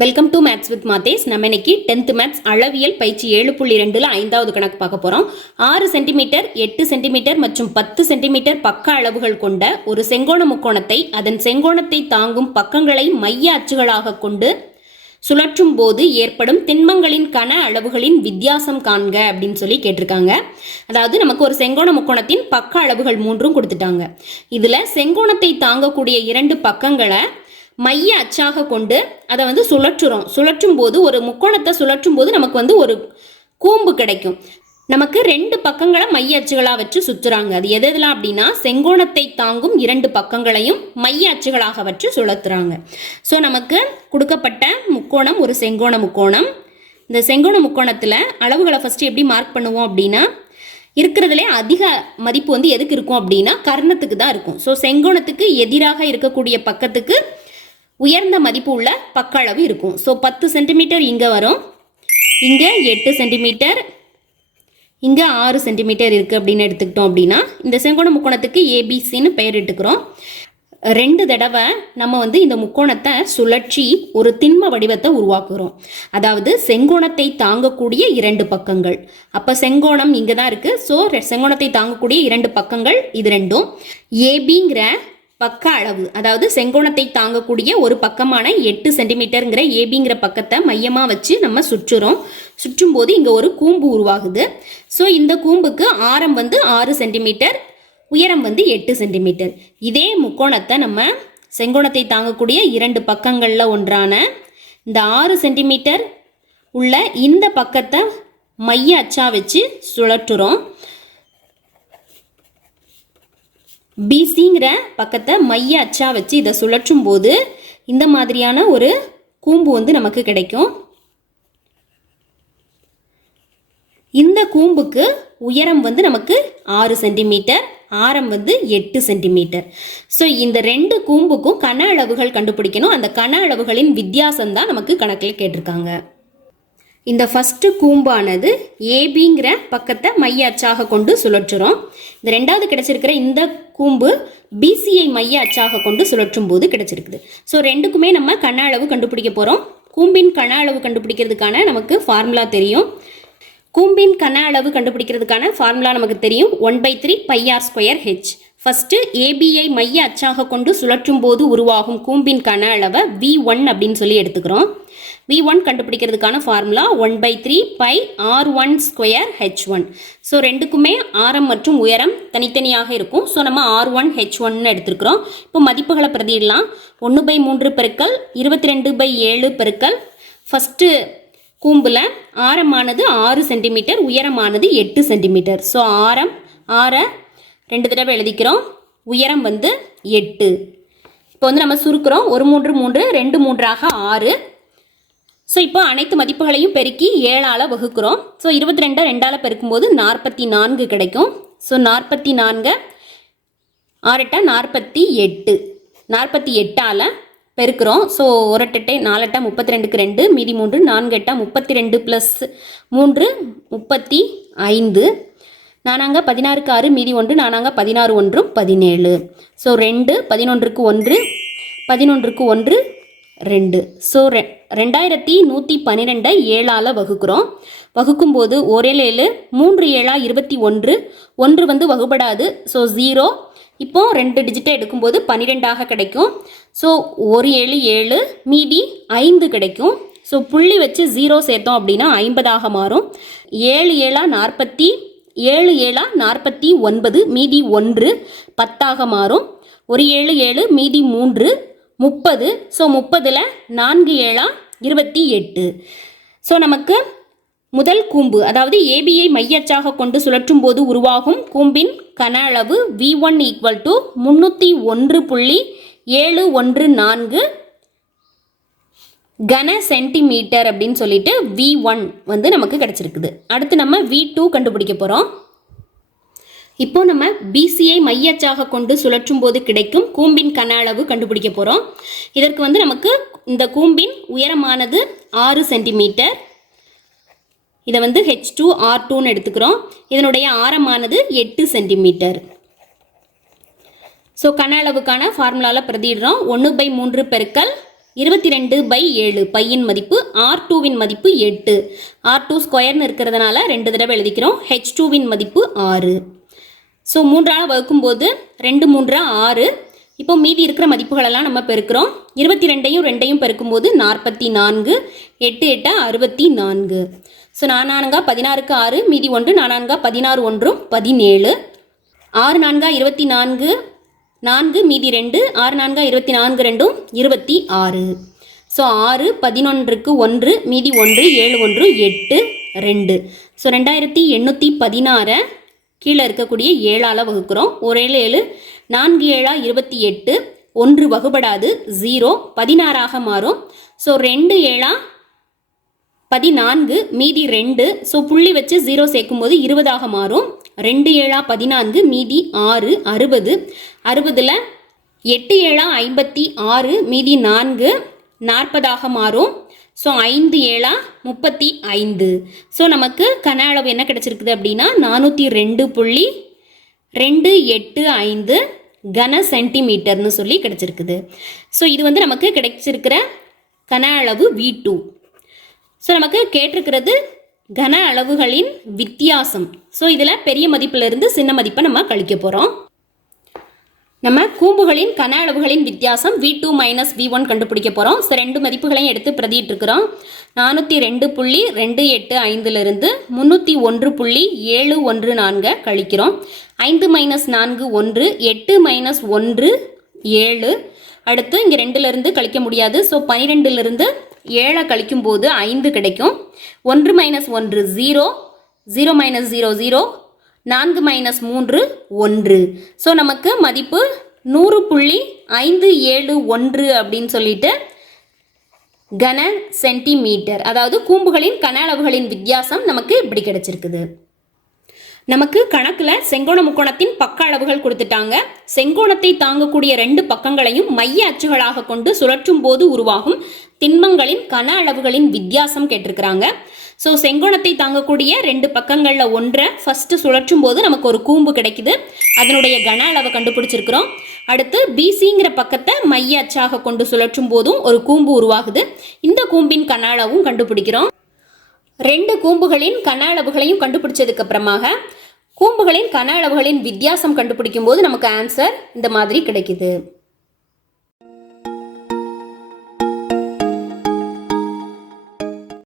Welcome to maths with மாதேஸ். நம்ம இன்னைக்கு 10th மேத்ஸ் அளவியல் பயிற்சி 7.2ல 5வது கணக்கு பார்க்க போறோம். 6 சென்டிமீட்டர் 8 சென்டிமீட்டர் மற்றும் 10 சென்டிமீட்டர் பக்க அளவுகள் கொண்ட ஒரு செங்கோண முக்கோணத்தை அதன் செங்கோணத்தை தாங்கும் பக்கங்களை மைய அச்சுகளாக கொண்டு சுழற்றும் போது ஏற்படும் திண்மங்களின் கன அளவுகளின் வித்தியாசம் காண்க அப்படின்னு சொல்லி கேட்டிருக்காங்க. அதாவது நமக்கு ஒரு செங்கோண முக்கோணத்தின் பக்க அளவுகள் 3 கொடுத்துட்டாங்க. இதுல செங்கோணத்தை தாங்கக்கூடிய 2 பக்கங்களை மைய அச்சாக கொண்டு அதை சுழற்றும் போது ஒரு முக்கோணத்தை சுழற்றும் போது நமக்கு ஒரு கூம்பு கிடைக்கும். நமக்கு 2 பக்கங்களை மைய அச்சுகளாக வச்சு சுற்றுறாங்க. அது எதெல்லாம் அப்படின்னா செங்கோணத்தை தாங்கும் 2 பக்கங்களையும் மைய அச்சுகளாக வச்சு சுழற்றுறாங்க. ஸோ நமக்கு கொடுக்கப்பட்ட முக்கோணம் ஒரு செங்கோண முக்கோணம். இந்த செங்கோண முக்கோணத்தில் அளவுகளை ஃபஸ்ட்டு எப்படி மார்க் பண்ணுவோம் அப்படின்னா, இருக்கிறதுலே அதிக மதிப்பு எதுக்கு இருக்கும் அப்படின்னா கர்ணத்துக்கு தான் இருக்கும். ஸோ செங்கோணத்துக்கு எதிராக இருக்கக்கூடிய பக்கத்துக்கு உயர்ந்த மதிப்பு உள்ள பக்க அளவு இருக்கும். ஸோ 10 சென்டிமீட்டர் இங்கே வரும், இங்கே 8 சென்டிமீட்டர், இங்கே 6 சென்டிமீட்டர் இருக்குது அப்படின்னு எடுத்துக்கிட்டோம் அப்படின்னா இந்த செங்கோண முக்கோணத்துக்கு ஏபிசின்னு பெயர் இட்டுக்கிறோம். 2 தடவை நம்ம இந்த முக்கோணத்தை சுழற்றி ஒரு திண்ம வடிவத்தை உருவாக்குறோம். அதாவது செங்கோணத்தை தாங்கக்கூடிய 2 பக்கங்கள். அப்போ செங்கோணம் இங்கே தான் இருக்குது. ஸோ செங்கோணத்தை தாங்கக்கூடிய 2 பக்கங்கள் இது ரெண்டும். ஏபிங்கிற பக்க அளவு, அதாவது செங்கோணத்தை தாங்கக்கூடிய ஒரு பக்கமான 8 சென்டிமீட்டருங்கிற ஏபிங்கிற பக்கத்தை மையமாக வச்சு நம்ம சுற்றும் போது இங்கே ஒரு கூம்பு உருவாகுது. ஸோ இந்த கூம்புக்கு ஆரம் 6 சென்டிமீட்டர், உயரம் 8 சென்டிமீட்டர். இதே முக்கோணத்தை நம்ம செங்கோணத்தை தாங்கக்கூடிய 2 பக்கங்களில் ஒன்றான இந்த 6 சென்டிமீட்டர் உள்ள இந்த பக்கத்தை மைய அச்சா வச்சு சுழற்றுறோம். பிசிங்கிற பக்கத்தை மைய அச்சா வச்சு இதை சுழற்றும் போது இந்த மாதிரியான ஒரு கூம்பு நமக்கு கிடைக்கும். இந்த கூம்புக்கு உயரம் நமக்கு 6 சென்டிமீட்டர், ஆரம் 8 சென்டிமீட்டர். ஸோ இந்த 2 கூம்புக்கும் கன அளவுகள் கண்டுபிடிக்கணும். அந்த கன அளவுகளின் வித்தியாசம் தான் நமக்கு கணக்கில் கேட்டிருக்காங்க. இந்த ஃபஸ்ட்டு கூம்பானது ஏபிங்கிற பக்கத்தை மைய அச்சாக கொண்டு சுழற்றுறோம். இந்த 2வது கிடைச்சிருக்கிற இந்த கூம்பு பிசிஐ மைய அச்சாக கொண்டு சுழற்றும் போது கிடைச்சிருக்குது. ஸோ 2க்குமே நம்ம கன அளவு கண்டுபிடிக்க போகிறோம். கூம்பின் கன அளவு கண்டுபிடிக்கிறதுக்கான நமக்கு ஃபார்முலா தெரியும். கூம்பின் கன அளவு கண்டுபிடிக்கிறதுக்கான ஃபார்முலா நமக்கு தெரியும். 1/3 πr²h. ஃபஸ்ட்டு ஏபிஐ மைய அச்சாக கொண்டு சுழற்றும் போது உருவாகும் கூம்பின் கன அளவை V1 அப்படின்னு சொல்லி எடுத்துக்கிறோம். V1 கண்டுபிடிக்கிறதுக்கான formula 1/3 πr1²h1. ஸோ 2க்குமே ஆரம் மற்றும் உயரம் தனித்தனியாக இருக்கும். ஸோ நம்ம r1h1 எடுத்துருக்கிறோம். இப்போ மதிப்புகளை பிரதியிடலாம். 1/3 பெருக்கல் 22/7 பெருக்கல் ஃபஸ்ட்டு கூம்பில் ஆரமானது 6 சென்டிமீட்டர், உயரமானது 8 சென்டிமீட்டர். ஸோ ஆரை 2 தடவை எழுதிக்கிறோம், உயரம் 8. இப்போ நம்ம சுருக்கிறோம். 1 3 3 2 3ஆக 6. ஸோ இப்போ அனைத்து மதிப்புகளையும் பெருக்கி 7ஆல் வகுக்கிறோம். ஸோ 22 2ஆல் பெருக்கும்போது 44 கிடைக்கும். ஸோ 44 6 48, 48ஆல் பெருக்கிறோம். ஸோ 1 8 4 8 32க்கு 2 மீதி 3, 4 8 32 ப்ளஸ் 3 35, 4 16க்கு 6 மீதி 1, 4 16 1 17. ஸோ 2 11க்கு 1, 11க்கு 1 2. ஸோ 2112 7ஆல் வகுக்கிறோம். வகுக்கும்போது 1 7 3 7 21, 1 வகுபடாது. ஸோ 0. இப்போ 2 டிஜிட்டை எடுக்கும்போது 12ஆக கிடைக்கும். ஸோ 1 7 7 மீதி 5 கிடைக்கும். ஸோ புள்ளி வச்சு 0 சேர்த்தோம் அப்படின்னா 50ஆக மாறும். 7 7 40, 7 7 49 மீதி 1 10ஆக மாறும். 1 7 7 மீதி 3 30. ஸோ 30ல் 4 7 28. ஸோ நமக்கு முதல் கூம்பு, அதாவது ஏபிஐ மையச்சாக கொண்டு சுழற்றும் போது உருவாகும் கூம்பின் கன அளவு V1 = 301.714 கன சென்டிமீட்டர் அப்படின்னு சொல்லிட்டு V1 நமக்கு கிடைச்சிருக்குது. அடுத்து நம்ம V2 கண்டுபிடிக்க போகிறோம். இப்போ நம்ம பிசிஐ மையச்சாக கொண்டு சுழற்றும் போது கிடைக்கும் கூம்பின் கன அளவு கண்டுபிடிக்க போகிறோம். இதற்கு நமக்கு இந்த கூம்பின் உயரமானது 6 சென்டிமீட்டர். இதை H2R2ன்னு எடுத்துக்கிறோம். இதனுடைய ஆரமானது 8 சென்டிமீட்டர். ஸோ கன அளவுக்கான ஃபார்முலாவில் பிரதிடுறோம். 1/3 பெருக்கல் 22/7 பையின் மதிப்பு. R2வின் மதிப்பு 8. R2 ஸ்கொயர்னு இருக்கிறதுனால 2 தடவை எழுதிக்கிறோம். H2வின் மதிப்பு 6. ஸோ 3ஆல் வகுக்கும்போது 2 3 6. இப்போ மீதி இருக்கிற மதிப்புகளெல்லாம் நம்ம பெருக்கிறோம். 22ஐயும் 2ஐயும் பெருக்கும்போது 44. 8 8 64. ஸோ 4 16க்கு 6, மீதி 1, 4 16 1 17. 6 4 24, 4 மீதி 2, 6 4 24 2 26. ஸோ 6 11க்கு 1, மீதி 1, 7 1 8 2. ஸோ 2816 கீழே இருக்கக்கூடிய 7ஆல் வகுக்கிறோம். ஒரு 7 4 7 28. 1 வகுபடாது, 0 16ஆக மாறும். ஸோ 2 7 14, மீதி 2. ஸோ புள்ளி வச்சு 0 சேர்க்கும்போது 20ஆக மாறும். 2 7 14, மீதி 6 60. 60ல் 8 7 56, மீதி 4 40ஆக மாறும். ஸோ 5 7 35. ஸோ நமக்கு கன அளவு என்ன கிடைச்சிருக்குது அப்படின்னா 402.285 கன சென்டிமீட்டர்னு சொல்லி கிடைச்சிருக்குது. ஸோ இது வந்து நமக்கு கிடைச்சிருக்கிற கன அளவு V2. ஸோ நமக்கு கேட்டிருக்கிறது கன அளவுகளின் வித்தியாசம். ஸோ இதில் பெரிய மதிப்பிலிருந்து சின்ன மதிப்பை நம்ம கழிக்க போகிறோம். நம்ம கூம்புகளின் கன அளவுகளின் வித்தியாசம் V2 மைனஸ் V1 கண்டுபிடிக்க போகிறோம். ஸோ 2 மதிப்புகளையும் எடுத்து பிரதிட்டு இருக்கிறோம். 402.285லிருந்து 301.714 கழிக்கிறோம். 5 மைனஸ் 4 1, 8 மைனஸ் 1 7. அடுத்து இங்கே 2லிருந்து கழிக்க முடியாது. ஸோ 12லிருந்து 7 கழிக்கும் போது 5 கிடைக்கும். 1 மைனஸ் 1 0, 0 மைனஸ் 0 0, 4 மைனஸ் 3 1. ஸோ நமக்கு மதிப்பு 100.571 அப்படின்னு சொல்லிட்டு கன சென்டிமீட்டர், அதாவது கூம்புகளின் கன அளவுகளின் வித்தியாசம் நமக்கு இப்படி கிடைச்சிருக்குது. நமக்கு கணக்கில் செங்கோண முக்கோணத்தின் பக்க அளவுகள் கொடுத்துட்டாங்க. செங்கோணத்தை தாங்கக்கூடிய 2 பக்கங்களையும் மைய அச்சுகளாக கொண்டு சுழற்றும் போது உருவாகும் திண்மங்களின் கன அளவுகளின் வித்தியாசம் கேட்டிருக்கிறாங்க. ஸோ செங்கோணத்தை தாங்கக்கூடிய 2 பக்கங்களில் ஒன்றை ஃபஸ்ட்டு சுழற்றும் போது நமக்கு ஒரு கூம்பு கிடைக்குது. அதனுடைய கன அளவை கண்டுபிடிச்சிருக்கிறோம். அடுத்து பிசிங்கிற பக்கத்தை மைய அச்சாக கொண்டு சுழற்றும் போதும் ஒரு கூம்பு உருவாகுது. இந்த கூம்பின் கன அளவும் கண்டுபிடிக்கிறோம். 2 கூம்புகளின் கன அளவுகளையும் கண்டுபிடிச்சதுக்கு அப்புறமாக கூம்புகளின் கன அளவுகளின் வித்தியாசம் கண்டுபிடிக்கும் போது நமக்கு ஆன்சர் இந்த மாதிரி கிடைக்குது.